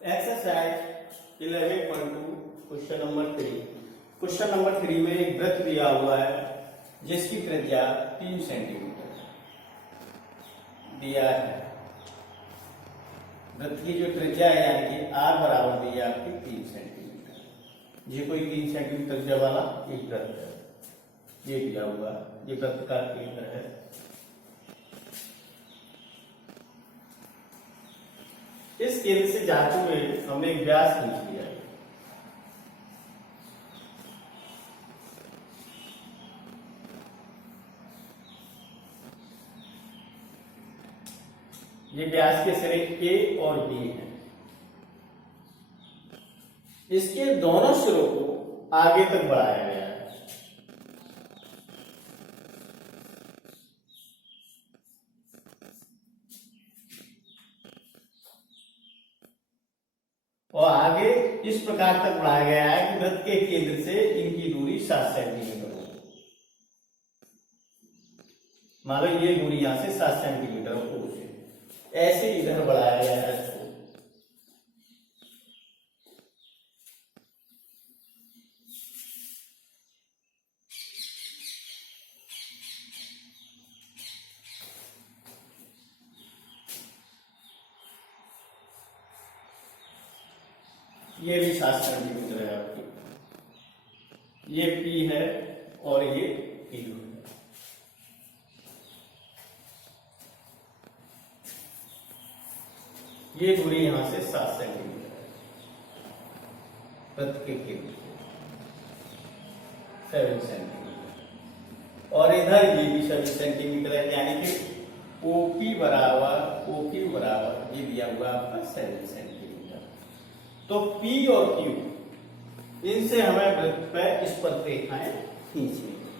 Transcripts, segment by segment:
Exercise 11.2 question number 3। Question number 3 में एक वृत्त दिया हुआ है जिसकी त्रिज्या 3 सेंटीमीटर दिया है। वृत्त की जो त्रिज्या है यानी कि r बराबर दी है आपकी 3 सेंटीमीटर। ये कोई 3 सेंटीमीटर त्रिज्या वाला एक वृत्त है, ये दिया हुआ है, ये वृत्त का केंद्र है। इस केंद्र से जाते हुए हमने एक व्यास खींच लिया है। ये व्यास के सिरे A और B हैं। इसके दोनों सिरों को आगे तक बढ़ाया गया है। और आगे इस प्रकार तक बढ़ाया गया है कि वृत्त के केंद्र से इनकी दूरी 7 सेंटीमीटर हो। मान लो ये दूरी यहां से 7 सेंटीमीटर हो, ऐसे इधर बढ़ाया गया है इसको। ये भी 7 सेंटीमीटर है आपकी, ये P है और ये Q है। ये दूरी यहां से 7 सेंटीमीटर है वृत्त के केंद्र से 7 सेंटीमीटर, और इधर ये भी 7 सेंटीमीटर है, यानी कि OQ बराबर ये दिया हुआ आपका 7 सेंटीमीटर। तो P और Q इनसे हमें वृत्त पर स्पर्शरेखाएं खींचनी है।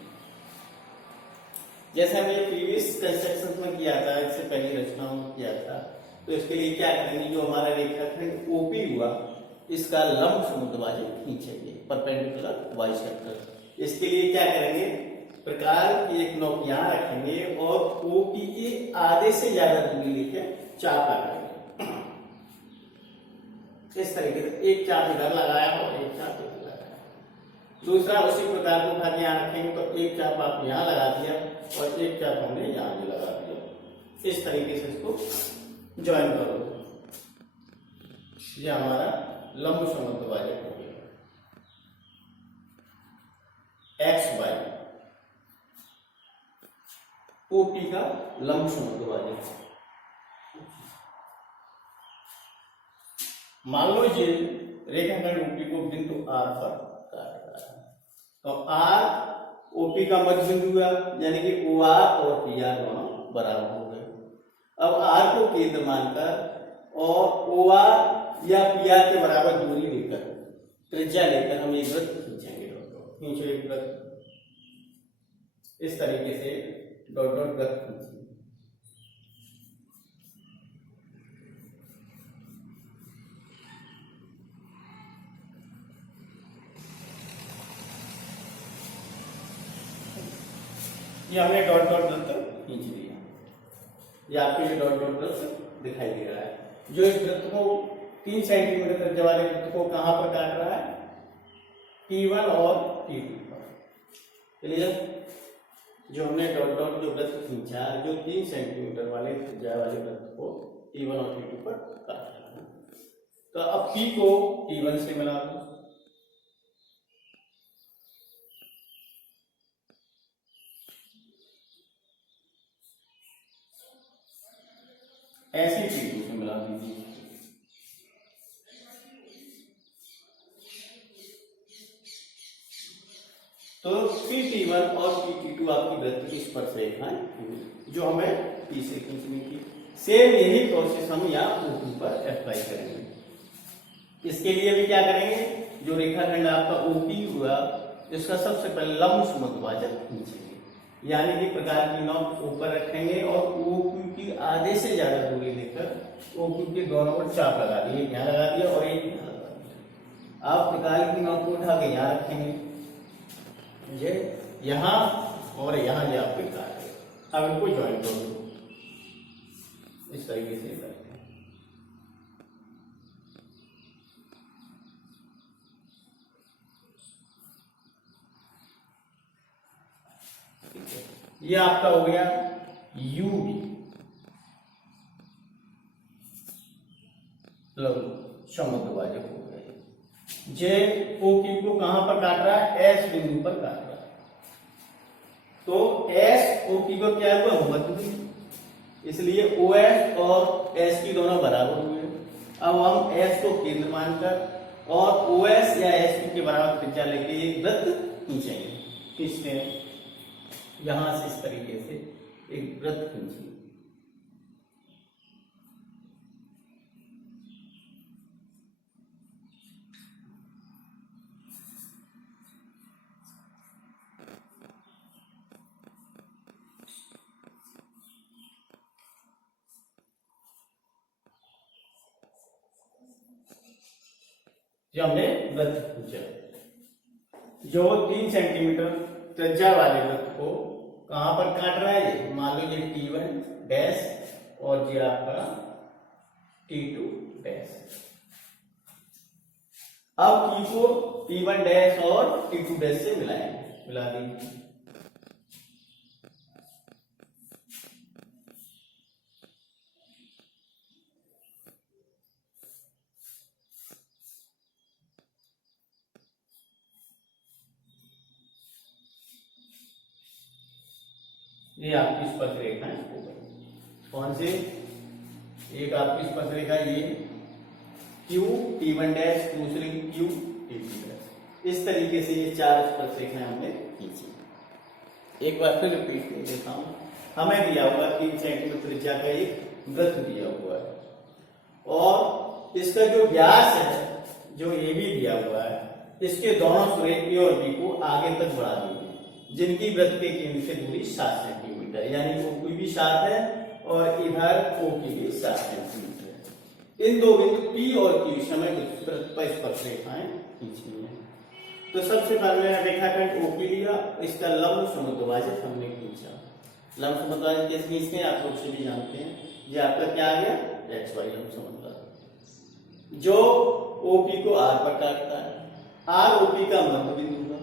जैसे हमने प्रीवियस कंस्ट्रक्शन में किया था, इससे पहले रचनाओं में किया था, तो इसके लिए क्या करेंगे, जो हमारा रेखाखंड OP हुआ इसका लंब समुद्रभाजक खींचेंगे, परपेंडिकुलर बाइसेक्टर। इसके लिए क्या करेंगे, प्रकार की एक नोक यहां रखेंगे और OP के आधे से ज्यादा दूरी लेकर चाप लगाएंगे। इस तरीके से एक चाप इधर लगाया और एक चाप इधर लगाया। दूसरा उसी प्रकार को उठा के यहाँ रखेंगे, तो एक चाप आप यहाँ लगा दिया और एक चाप हमने यहाँ भी लगा दिया। इस तरीके से इसको ज्वाइन करो, ये हमारा लंब समुद्रभाजक हो गया। XY OP का लंब समुद्रभाजक। मान लो ये रेखाखंड OP को बिंदु R पर काट रहा है, तो R OP का मध्य बिंदु हुआ, यानी कि OR और PR दोनों बराबर हो गए। अब R को केंद्र मानकर और OR या PR के बराबर दूरी लेकर, त्रिज्या लेकर हम एक वृत्त खींचेंगे। खींचो एक वृत्त, इस तरीके से डॉट डॉट वृत्त खींचेंगे। ये हमने डॉट डॉट वृत्त खींच लिया, ये आपको ये डॉट डॉट वृत्त दिखाई दे रहा है, जो इस वृत्त को 3 सेंटीमीटर त्रिज्या वाले वृत्त को कहां पर काट रहा है, T1 और T2 पर। क्लियर? जो हमने डॉट डॉट जो वृत्त खींचा, जो 3 सेंटीमीटर वाले त्रिज्या वाले वृत्त को T1 और T2 पर काट रहा है। तो अब P को T1 से मिला दो, ऐसे T2 से मिला दीजिए। तो PT1 और PT2 आपकी वृत्त की स्पर्शरेखाएं जो हमें P से खींचनी थी। सेम यही प्रोसेस हम यहाँ OP पर अप्लाई करेंगे। इसके लिए भी क्या करेंगे, जो रेखाखंड आपका OP हुआ इसका सबसे पहले लंब समुद्रभाजक खींचेंगे, यानी कि प्रकार की नोक ऊपर रखेंगे और OQ की आधे से ज्यादा दूरी लेकर OQ के दोनों ओर चाप लगा दिए, एक यहाँ लगा दिया और एक यहाँ लगा दिया। आप प्रकार की नोक को उठा के यहाँ रखेंगे, ये यहाँ और यहाँ ये आपके काट। अब इनको ज्वाइन कर दो इस तरीके से करते हैं। ये आपका हो गया यूबी, समद्विभाजक हो गया। जे ओ क्यू को कहां पर काट रहा है? एस बिंदु पर काट रहा है। तो एस ओ क्यू का क्या हुआ? मध्य बिंदु, इसलिए ओ एस और एस की दोनों बराबर हुए। अब हम एस को केंद्र मानकर और ओ एस या एस के बराबर त्रिज्या लेके एक वृत्त खींचेंगे। खींचते हैं यहां से इस तरीके से एक वृत्त खींचिए। जो हमने वृत्त खींचा, जो 3 सेंटीमीटर त्रिज्या वाले वृत्त को कहां पर काट रहा है? मान लो ये T1 डैश और ये आपका T2 डैश। अब T को T1 डैश और T2 डैश से मिलाएंगे, मिला देंगे। ये आपकी स्पर्शरेखा है। कौन से? एक आपकी स्पर्शरेखा ये Q T1 डैश, दूसरी Q T2 डैश। इस तरीके से ये 4 स्पर्शरेखाएं हमने खींची। एक बार फिर रिपीट कर देता हूं। हमें दिया हुआ 3 सेंटीमीटर त्रिज्या का एक वृत्त दिया हुआ है और इसका जो व्यास है, जो ये भी दिया हुआ है, इसके दोनों सिरे A और B को आगे तक बढ़ा देंगे, जिनकी वृत्त के केंद्र से दूरी 7 सेंटीमीटर, यानी O की भी 7 है और इधर O की भी 7 सेंटीमीटर है। इन दो बिंदु P और Q से हमें वृत्त पर स्पर्शरेखाएं खींचनी है। तो सबसे पहले रेखाखंड O की लिया, इसका लंब समद्विभाजक हमने खींचा। लंब समद्विभाजक कैसे खींचते हैं आप लोग से भी जानते हैं। ये आपका क्या आ गया? XY लंब समद्विभाजक, जो OP को R पर काटता है। R OP का मध्य बिंदु है,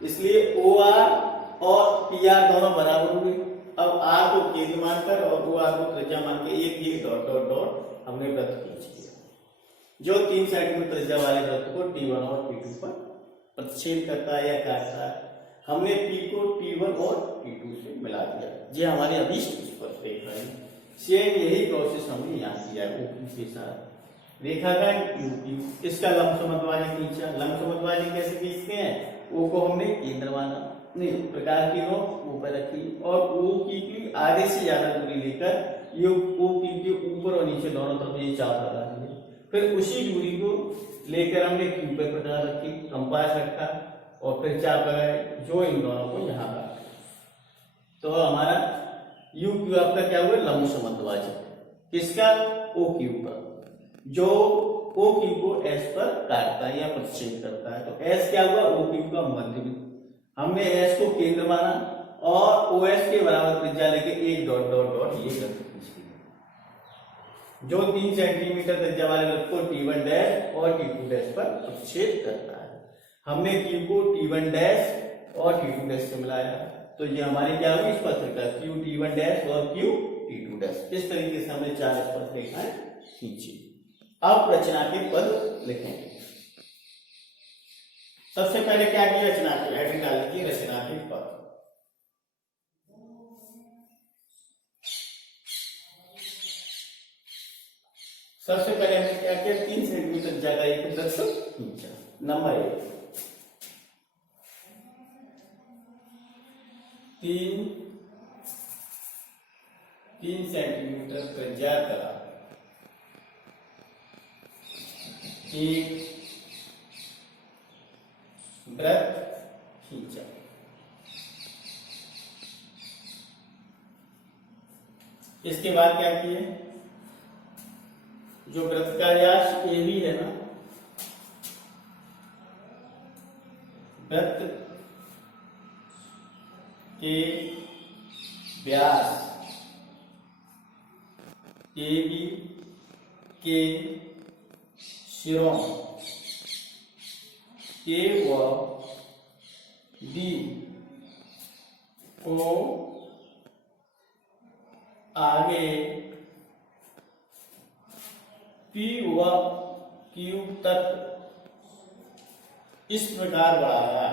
इसलिए OR और PR दोनों बराबर हुए। अब R को केंद्र मानकर और OR को त्रिज्या मान के एक डॉट डॉट डॉट हमने वृत्त खींच दिया, जो 3 सेंटीमीटर त्रिज्या वाले वृत्त को T1 और T2 पर प्रतिच्छेद करता है या काटता है। हमने P को T1 और T2 से मिला दिया। ये हमारे अभीष्ट स्पर्शरेखा है। सेम यही प्रोसेस हमने यहाँ किया है OP के साथ। रेखाखंड UQ, इसका लंब समद्विभाजक खींचा। लंब समद्विभाजक कैसे खींचते हैं? O को हमने केंद्र माना, नहीं प्रकार की नोक ऊपर रखी और O की आधे से ज्यादा दूरी लेकर ये O के ऊपर और नीचे दोनों तरफ ये चाप लगा दिए। फिर उसी दूरी को लेकर हमने Q पे प्रकार रखी, कंपास रखा और फिर चाप लगाए, जो इन दोनों को यहाँ काटा। तो हमारा UQ आपका क्या हुआ? लंब समद्विभाजक। किसका? OQ पर, जो OQ को S पर काटता है या प्रतिच्छेद करता है। तो S क्या हुआ? OQ का मध्य बिंदु। हमने S को केंद्र माना और OS के बराबर त्रिज्या लेके एक डॉट डॉट डॉट ये वृत्त खींच लिया, जो 3 सेंटीमीटर त्रिज्या वाले वृत्त को T1 डैश और T2 डैश पर प्रतिच्छेद करता है। हमने Q को T1 डैश और T2 डैश से मिलाया, तो ये हमारी क्या होगी? स्पर्शरेखा Q T1 डैश और Q T2 डैश। इस तरीके से हमने 4 स्पर्शरेखाएं खींची। अब रचना के पद लिखेंगे। सबसे पहले क्या की रचना की? हेडिंग डाल दी रचना के पद। सबसे पहले हमने क्या किया? 3 सेंटीमीटर जगह एक वृत्त खींचा। नंबर 1, 3 सेंटीमीटर त्रिज्या का एक वृत्त खींचा। इसके बाद क्या किए? जो वृत्त का व्यास AB है ना, वृत्त के व्यास AB के सिरों A व B को आगे P व Q तक इस प्रकार बढ़ाया,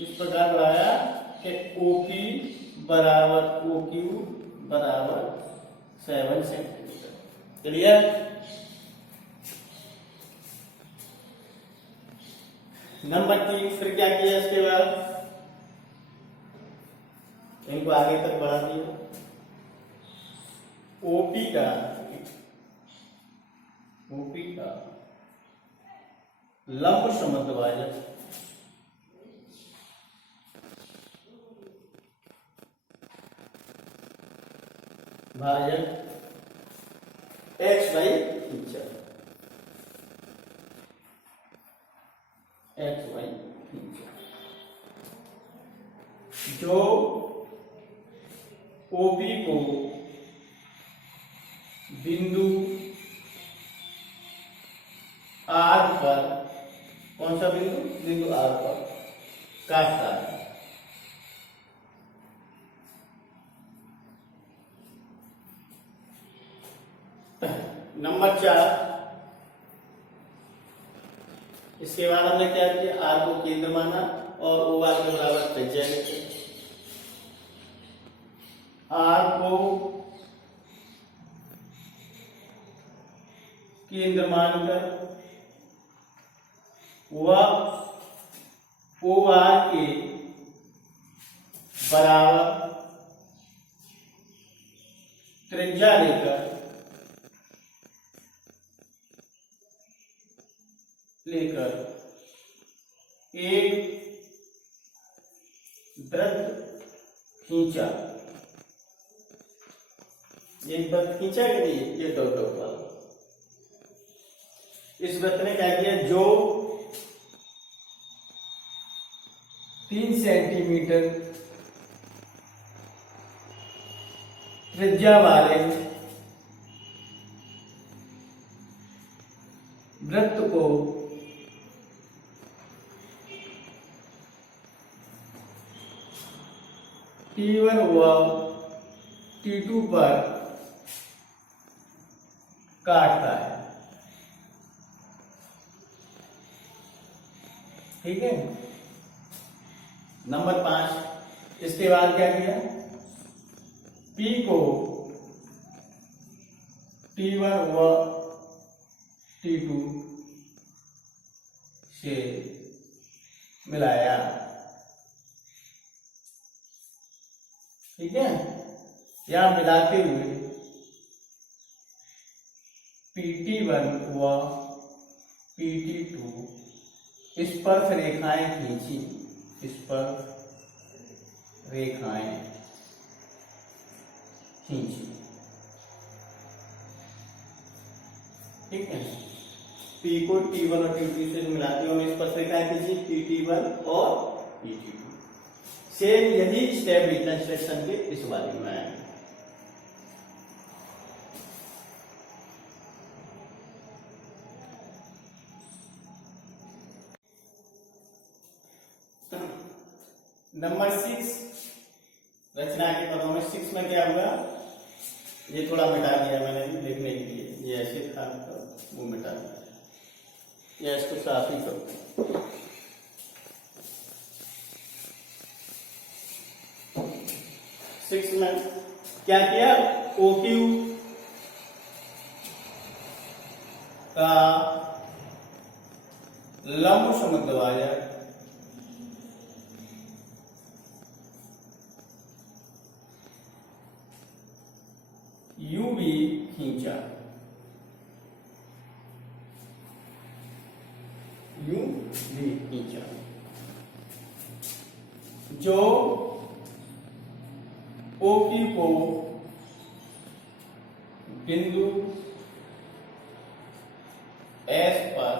इस प्रकार बढ़ाया कि OP बराबर OQ बराबर 7 सेंटीमीटर। क्लियर? नंबर 3, फिर क्या किया इसके बाद, इनको आगे तक बढ़ा दिया। ओपी का लंब समद्विभाजक भाजक X Y feature, X Y feature, जो ओपी को बिंदु आर पर, कौन सा बिंदु, बिंदु आर पर काटता है। नंबर 4, इसके बाद हमने क्या किया, आर को केंद्र माना और ओ आर के बराबर त्रिज्या लेते, आर को केंद्र मानकर वह ओ आर के बराबर त्रिज्या लेकर एक वृत्त खींचा, एक वृत्त खींचा कि नहीं, ये डॉट डॉट वाला, इस वृत्त ने क्या किया, जो 3 सेंटीमीटर त्रिज्या वाले वृत्त को T1 व T2 पर काटता है। ठीक है। नंबर 5, इसके बाद क्या किया, P को T1 व T2 से मिलाया। ठीक है, यहां मिलाते हुए PT1 व PT2 स्पर्श रेखाएं खींची, स्पर्श रेखाएं खींची। ठीक है, P को T1 और T2 से मिलाते हुए हमने स्पर्श रेखाएं खींची, PT1 और PT2। सेम यही स्टेप रिकंस्ट्रक्शन के इस बारे में आएंगे। नंबर 6, रचना के पदों में 6 में क्या हुआ, ये थोड़ा मिटा दिया मैंने लिखने के लिए, ये ऐसे था तो वो मिटा दिया, या इसको साफ ही करो। 6 में क्या किया, OQ का लंब समद्विभाजक UV खींचा, UV खींचा, जो OQ को बिंदु S पर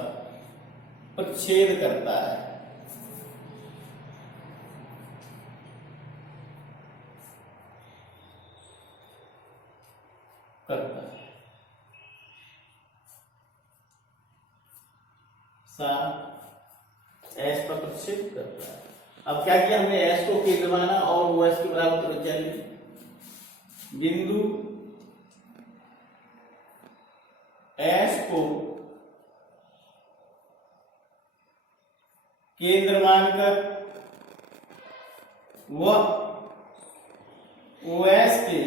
प्रच्छेद करता है। S पर प्रच्छेद करता है। अब क्या किया हमने, एस को केंद्र माना और वो एस के बराबर त्रिज्या ली। बिंदु एस को केंद्र मानकर वह ओएस के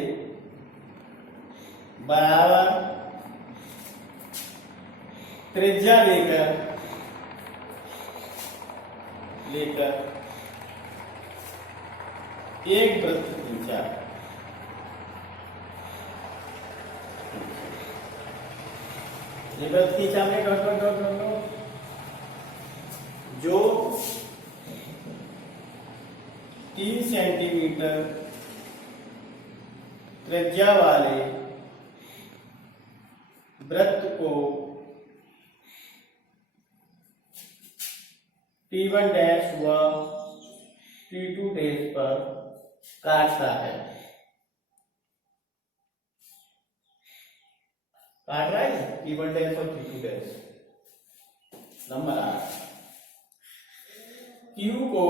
बराबर त्रिज्या लेकर एक वृत्त खींचा। ये वृत्त खींचा में जो 3 सेंटीमीटर त्रिज्या वाले वृत्त को T1 डैश व T2 डैश पर काटता है। काट रहा है T1 डैश और T2 डैश। नंबर 8, Q को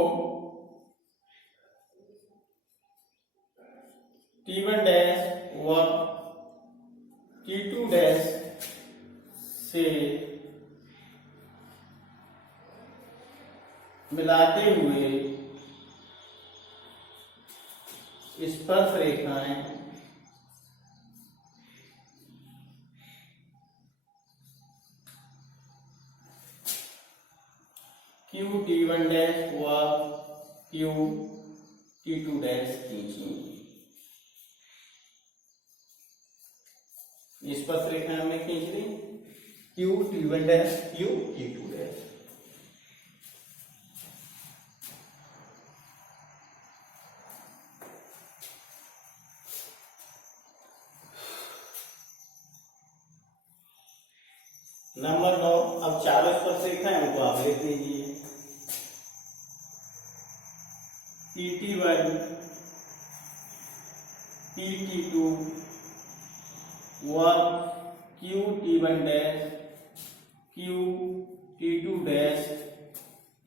T1 डैश व T2 डैश से मिलाते हुए स्पर्श रेखाएं Q T1 डैश व Q T2 डैश खींची। स्पर्श रेखाएं हमने खींच ली, Q T1 dash Q T2 dash. Number 9, अब 4 स्पर्श रेखाएं उनको आप लिख दीजिए। PT1 PT2 व Q T1 dash Q T2 dash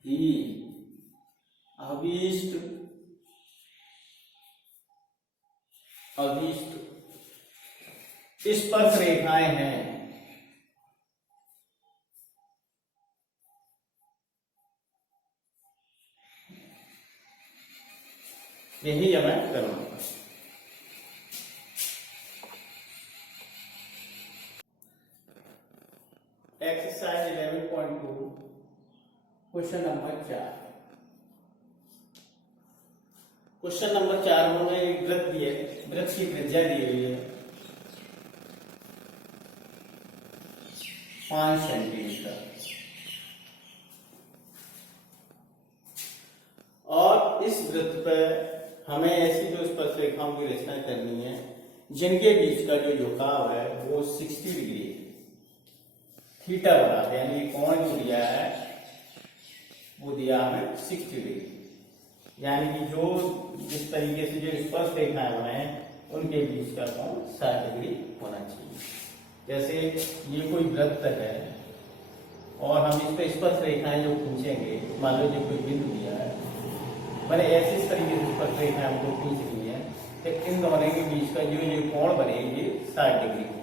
ही अभीष्ट स्पर्श रेखाएं हैं। यही हमें करना है। Exercise 11.2 question number 4। Question number 4 में हमें एक वृत्त दिए, वृत्त की त्रिज्या दी हुई है 5 सेंटीमीटर और इस वृत्त पर हमें ऐसी जो स्पर्श रेखाओं की रचना करनी है जिनके बीच का जो झुकाव है वो 60 डिग्री थीटा बराबर, यानी कोण जो दिया है वो दिया हमें 60 डिग्री, यानी कि जो जिस तरीके से जो स्पर्श रेखाएं हमें उनके बीच का कोण 60 डिग्री होना चाहिए। जैसे ये कोई वृत्त है और हम इस पर स्पर्श रेखाएं जो खींचेंगे, मान लो जो कोई बिंदु दिया है, मैंने ऐसे इस तरीके से स्पर्श रेखाएं हमको खींच ली है, तो इन दोनों के बीच का जो ये कोण बनेगी 60 डिग्री को।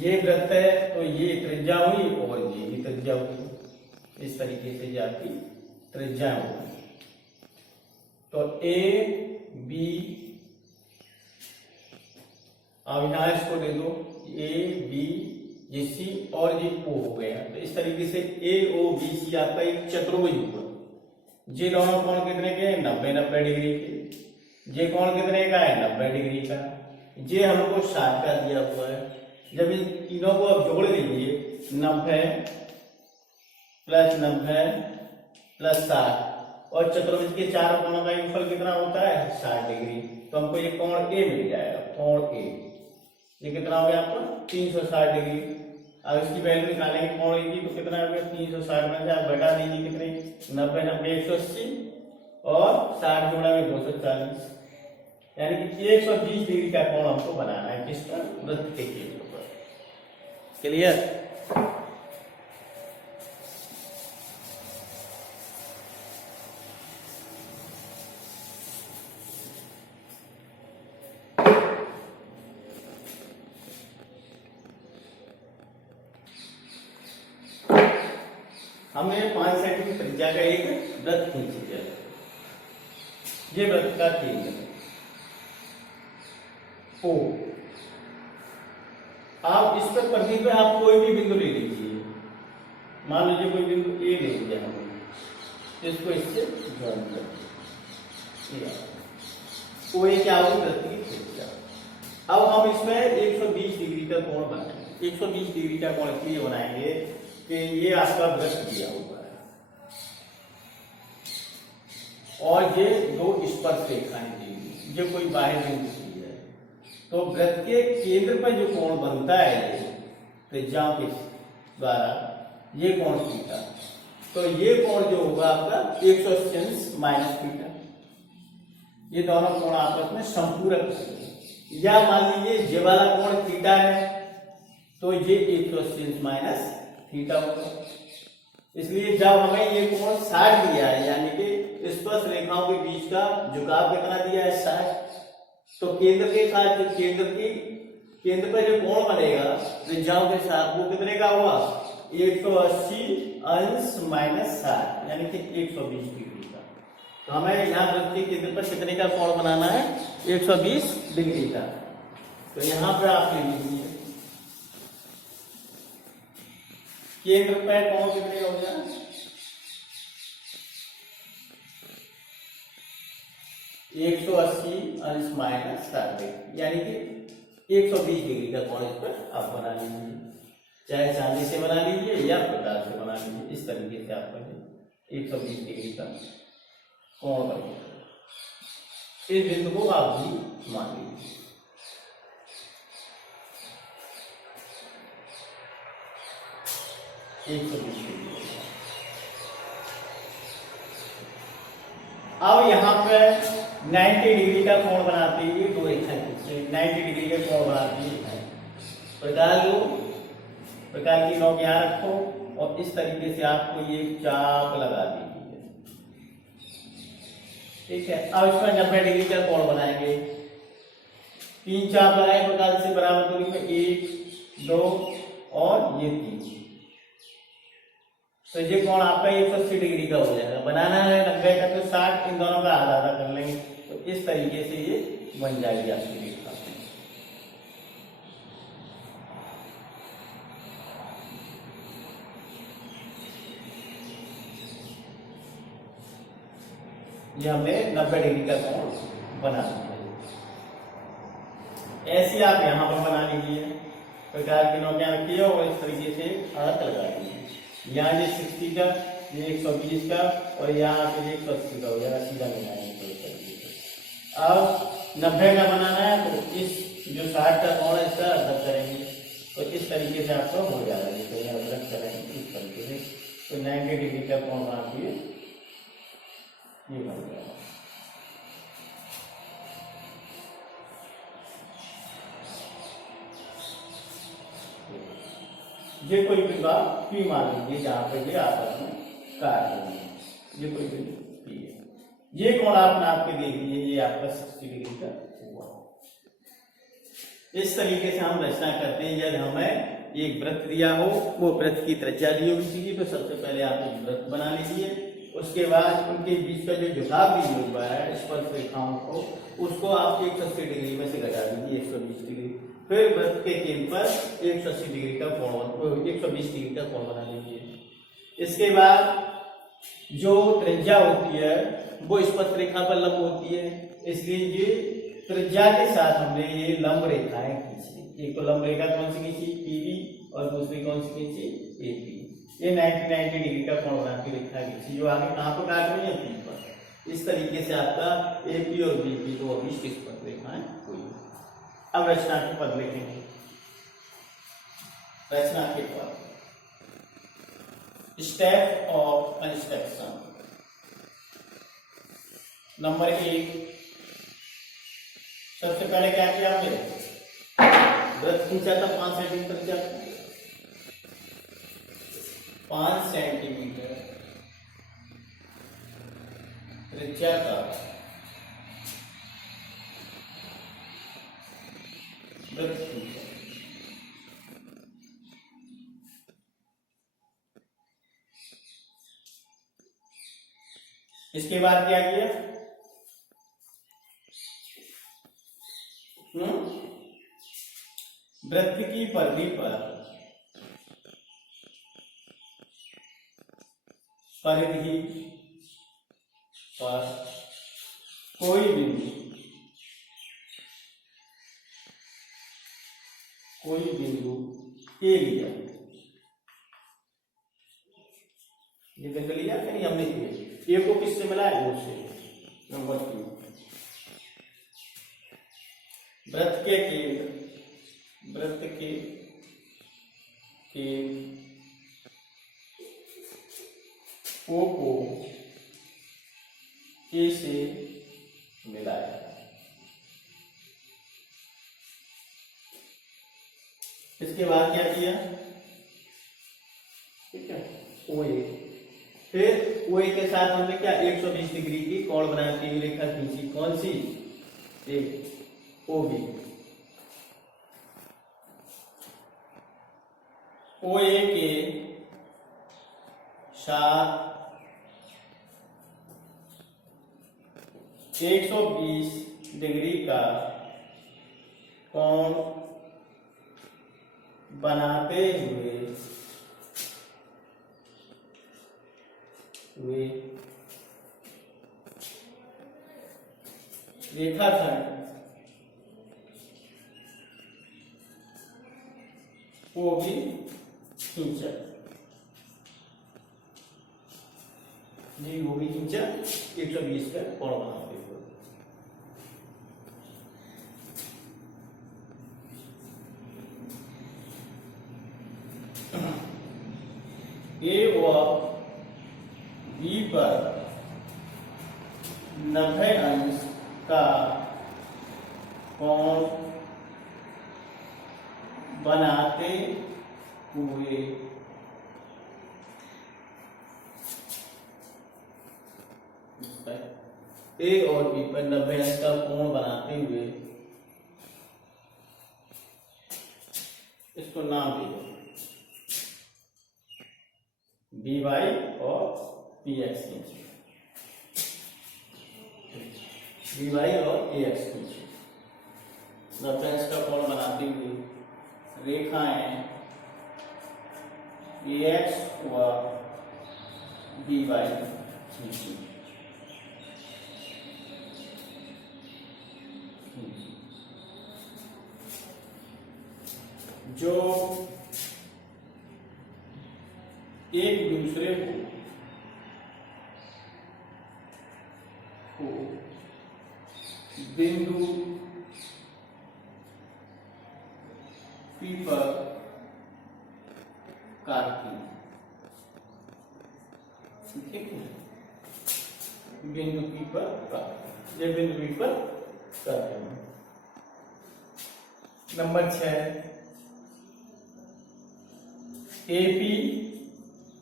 ये वृत्त है तो ये त्रिज्या हुई और ये भी त्रिज्या हुई, इस तरीके से जाती त्रिज्या होगी। तो ए बी, अब यहां इसको दे दो ए बी, ये सी और ये ओ हो गया। तो इस तरीके से ए ओ बी सी आपका एक चतुर्भुज हुआ। ये दोनों कोण कितने के, 90-90 डिग्री के। ये कोण कितने का है, 90 डिग्री का। ये हमको 60 का दिया हुआ है। जब इन तीनों को अब जोड़ लीजिए, 90 प्लस 90 प्लस 60, और चतुर्भुज के 4 कोणों का योगफल कितना होता है, 60 डिग्री। तो हमको ये कोण ए मिल जाएगा, कोण ए। ये कितना हो गया आपको, 360 डिग्री। अब इसकी वैल्यू निकालेंगे कोण ए की, तो कितना हो गया 360 में से आप घटा दीजिए कितने, 90 90 180 और 60 जोड़ा में 240, यानी कि 120 डिग्री का कोण हमको बनाना है किसका, वृत्त के केंद्र पर। क्लियर। हमें 5 सेंटीमीटर त्रिज्या का एक वृत्त खींच लिया, ये वृत्त का केंद्र ओ। आप इस पर परिधि पे आप कोई भी बिंदु ले लीजिए, मान लीजिए कोई बिंदु ए ले लिया हमने, इसको इससे ज्वाइन कर दिया, ओ ए क्या होगी वृत्त की त्रिज्या। अब हम इसमें 120 डिग्री का कोण बनाएंगे। 120 डिग्री का कोण इसलिए बनाएंगे कि ये आपका वृत्त दिया हुआ है और ये दो स्पर्श रेखाएं दी हुई, ये कोई बाह्य बिंदु दी है, तो वृत्त के केंद्र पर जो कोण बनता है ये त्रिज्याओं के द्वारा, ये कोण थीटा, तो ये कोण जो होगा आपका 180 माइनस थीटा। ये दोनों कोण आपस में संपूरक होंगे। या मान लीजिए ये वाला कोण थीटा है तो ये 180 माइनस थीटा होगा। इसलिए जब हमें ये कोण 60 दिया है, यानी कि स्पर्श रेखाओं के बीच का झुकाव कितना दिया है 60, तो केंद्र के साथ जो केंद्र पर जो कोण बनेगा त्रिज्याओं के साथ वो कितने का हुआ 180 अंश माइनस 60, यानी कि 120 डिग्री का। तो हमें यहाँ वृत्त के केंद्र पर कितने का कोण बनाना है 120 डिग्री का। तो यहाँ पर आप ले लीजिए केंद्र पर कोण कितने का हो जाए 180 अंश माइनस 60, यानी कि 120 डिग्री का कोण इस पर आप बना लीजिए, चाहे चांदी से बना लीजिए या प्रकाश से बना लीजिए। इस तरीके से आप 120 डिग्री का कोण बनेगा। इस बिंदु को आप भी मान लीजिए। अब यहाँ पर 90 डिग्री का कोण बनाते हुए दो रेखाएं 90 डिग्री का कोण बनाती है। प्रकार की नोक यहाँ रखो और इस तरीके से आपको ये चाप लगा दीजिए, ठीक है। अब इसमें 90 डिग्री का कोण बनाएंगे। 3 चाप लगाए प्रकार से बराबर दूरी में, 1 2 और ये 3, तो ये कोण आपका 180 डिग्री का हो जाएगा। बनाना है 90 का तो 60, इन दोनों का आधा आधा कर लेंगे, तो इस तरीके से ये बन जाएगी आपकी रेखा। ये हमने 90 डिग्री का कोण बना दिया। ऐसे आप यहां पर बना लीजिए, प्रकार की नोकियां रखिए और इस तरीके से अर्थ लगा दीजिए। यहाँ ये 60 का, ये 120 का और यहाँ पे 180 का हो जाएगा, सीधा मिलाएंगे तो इस तरीके से। अब 90 का बनाना है तो इस जो 60 का कोण है इसका अदरक करेंगे, तो इस तरीके से आपका हो जाएगा। तो यहाँ अदरक करेंगे इस तरीके से, तो 90 डिग्री का कोण बनाती है, ये बन गया। ये कोई बिंदु पी मान लीजिए जहां पर ये आपस में काट देंगे, ये कोई बिंदु पी है। ये कोण आपने आपके देख लीजिए, ये आपका 60 डिग्री का हुआ। इस तरीके से हम रचना करते हैं। यदि हमें एक वृत्त दिया हो, वो वृत्त की त्रिज्या दी होगी चाहिए, तो सबसे पहले आप एक वृत्त बना लीजिए। उसके बाद उनके बीच का जो झुकाव दिया हुआ है स्पर्श रेखाओं को, उसको आप 180 डिग्री में से घटा दीजिए 120 डिग्री। फिर वृत्त के केंद्र पर 180 डिग्री का कोण 120 डिग्री का कोण बना लीजिए। इसके बाद जो त्रिज्या होती है वो स्पर्श रेखा पर लंब होती है, इसलिए ये त्रिज्या के साथ हमने ये लंब रेखाएं खींची। एक तो लंब रेखा कौन सी खींची पीबी और दूसरी कौन सी खींची एपी। ये 90 डिग्री का कोण बनाती रेखा खींची, जो आगे कहां पर काट रही है पी पर। इस तरीके से आपका एपी और बीपी दो अभी स्पर्श रेखाएं हुई। अब रचना के पद लिखेंगे। रचना के पद, स्टेप ऑफ कंस्ट्रक्शन। नंबर 1, सबसे पहले क्या किया हमने वृत्त खींचा था 5 सेंटीमीटर का, 5 सेंटीमीटर त्रिज्या का वृत्त खींचा। इसके बाद क्या किया, वृत्त की परिधि पर कोई बिंदु ए लिया, ये बिंदु लिया यानी हमने ए को किससे मिलाया, दो से। नंबर 3, वृत्त के ओ को ए से मिलाया। इसके बाद क्या किया, ठीक है, ओ ए, फिर ओ ए के साथ हमने क्या 120 डिग्री की कोण बनाती हुई रेखा खींची, कौन सी, एक ओ बी। ओ ए के साथ 120 डिग्री का कोण बनाते हुए रेखाखंड को भी खींचा, ये वो भी खींचा 120 का कोण बनाते हुए। ए व बी पर 90 अंश का कोण बनाते हुए ए और बी पर 90 अंश का कोण बनाते हुए इसको नाम दे दो बी वाई और पी एक्स बी वाई और ए एक्स 90 अंश का कोण बनाते हुए रेखाएं ए एक्स व बी वाई खींची। जो एक दूसरे को बिंदु पी पर काटती, ठीक है, बिंदु पी पर काटती, ये बिंदु पी पर काटते हैं। नंबर 6, एपी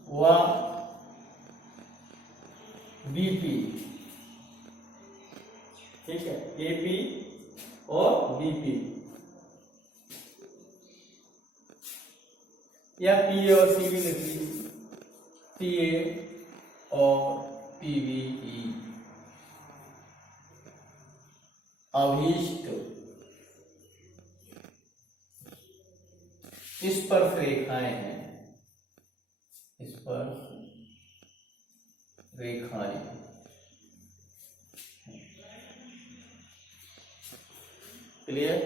व बीपी, ठीक है, एपी और बीपी या पी ए और सी भी लिखी, पी ए और पी बी की अभीष्ट स्पर्श रेखाएं हैं, स्पर्श रेखाएं, क्लियर।